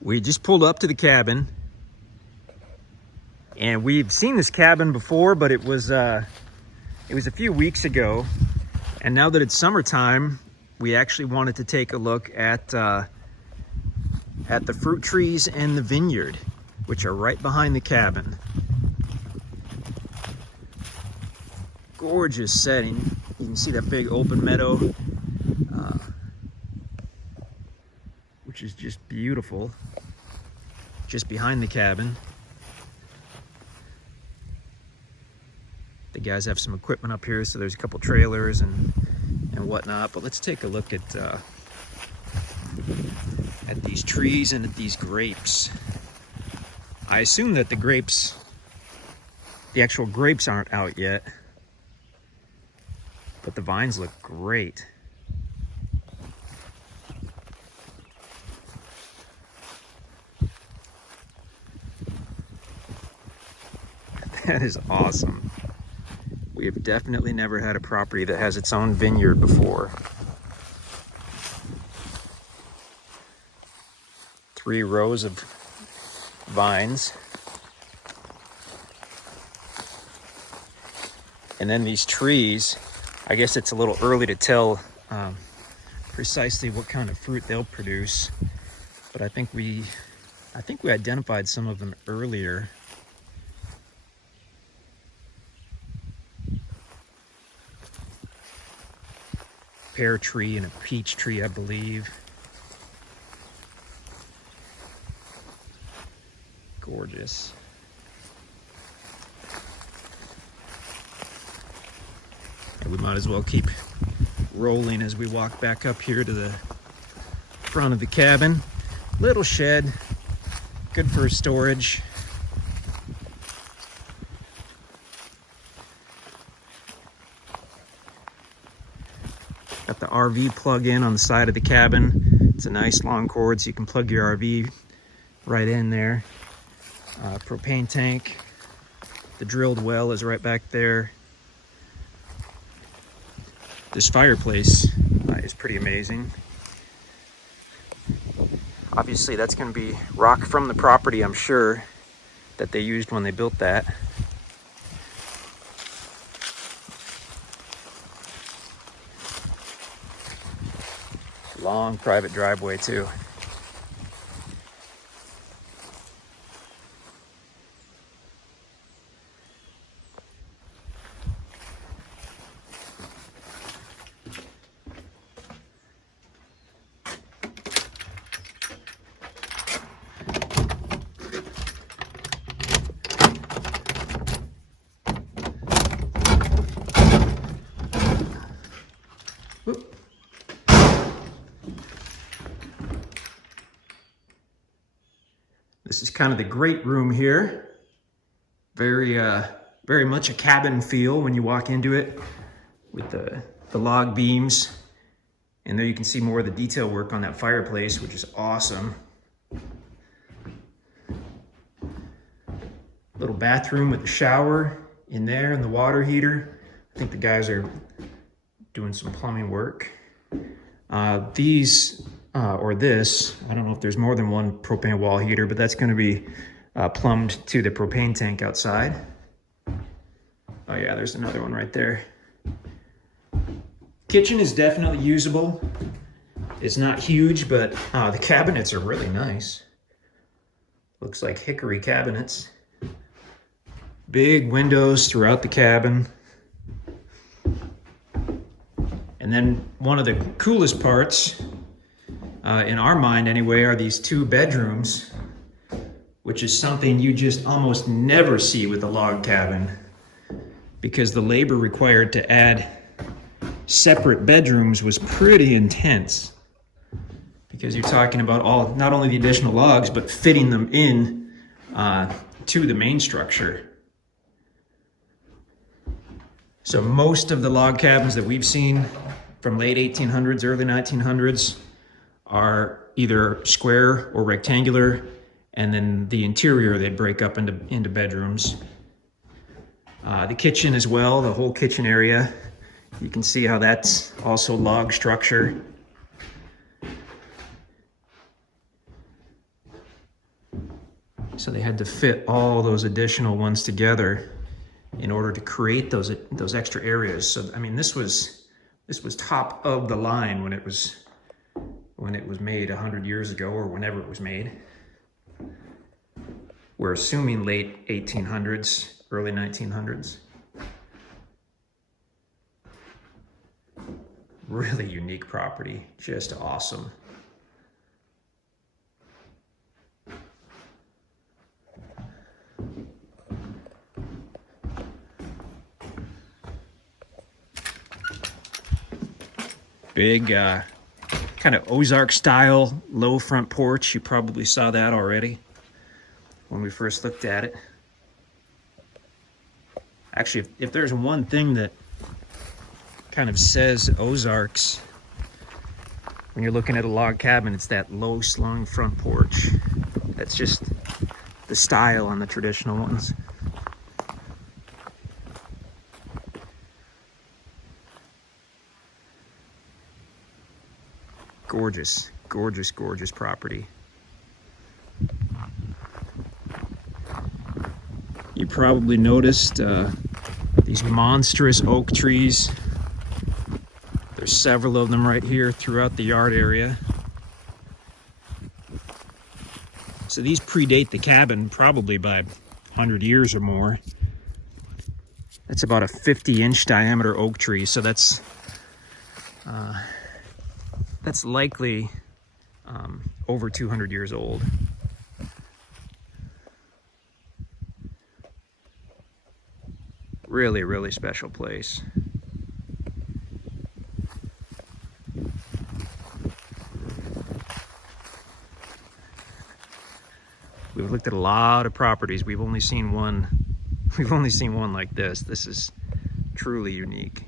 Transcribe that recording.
We just pulled up to the cabin, and we've seen this cabin before, but it was a few weeks ago. And now that it's summertime, we actually wanted to take a look at the fruit trees and the vineyard, which are right behind the cabin. Gorgeous setting. You can see that big open meadow, which is just beautiful, just behind the cabin. The guys have some equipment up here, so there's a couple trailers and whatnot. But let's take a look at these trees and at these grapes. I assume that the actual grapes aren't out yet, but the vines look great. That is awesome. We have definitely never had a property that has its own vineyard before. 3 rows of vines. And then these trees, I guess it's a little early to tell precisely what kind of fruit they'll produce, but I think we identified some of them earlier. Pear tree and a peach tree, I believe. Gorgeous. And we might as well keep rolling as we walk back up here to the front of the cabin. Little shed, good for storage. Got the RV plug-in on the side of the cabin. It's a nice long cord, so you can plug your RV right in there. Propane tank. The drilled well is right back there. This fireplace is pretty amazing. Obviously, that's going to be rock from the property, I'm sure, that they used when they built that. Long private driveway too. This is kind of the great room here. Very much a cabin feel when you walk into it with the log beams. And there you can see more of the detail work on that fireplace, which is awesome. Little bathroom with the shower in there and the water heater. I think the guys are doing some plumbing work. This, I don't know if there's more than one propane wall heater, but that's going to be plumbed to the propane tank outside. Oh yeah, there's another one right there. Kitchen is definitely usable. It's not huge, but the cabinets are really nice. Looks like hickory cabinets. Big windows throughout the cabin. And then one of the coolest parts, in our mind anyway, are these 2 bedrooms, which is something you just almost never see with a log cabin, because the labor required to add separate bedrooms was pretty intense, because you're talking about not only the additional logs, but fitting them in to the main structure. So most of the log cabins that we've seen from late 1800s, early 1900s are either square or rectangular, and then the interior they'd break up into bedrooms. The kitchen as well, the whole kitchen area, you can see how that's also log structure. So they had to fit all those additional ones together in order to create those extra areas. So I mean, this was top of the line when it was made 100 years ago, or whenever it was made. We're assuming late 1800s, early 1900s. Really unique property, just awesome. Big kind of Ozark style low front porch. You probably saw that already when we first looked at it. Actually, if there's one thing that kind of says Ozarks when you're looking at a log cabin, it's that low slung front porch. That's just the style on the traditional ones. Gorgeous, gorgeous, gorgeous property. You probably noticed these monstrous oak trees. There's several of them right here throughout the yard area. So these predate the cabin probably by 100 years or more. That's about a 50-inch diameter oak tree, so that's likely over 200 years old. Really, really special place. We've looked at a lot of properties. We've only seen one like this. This is truly unique.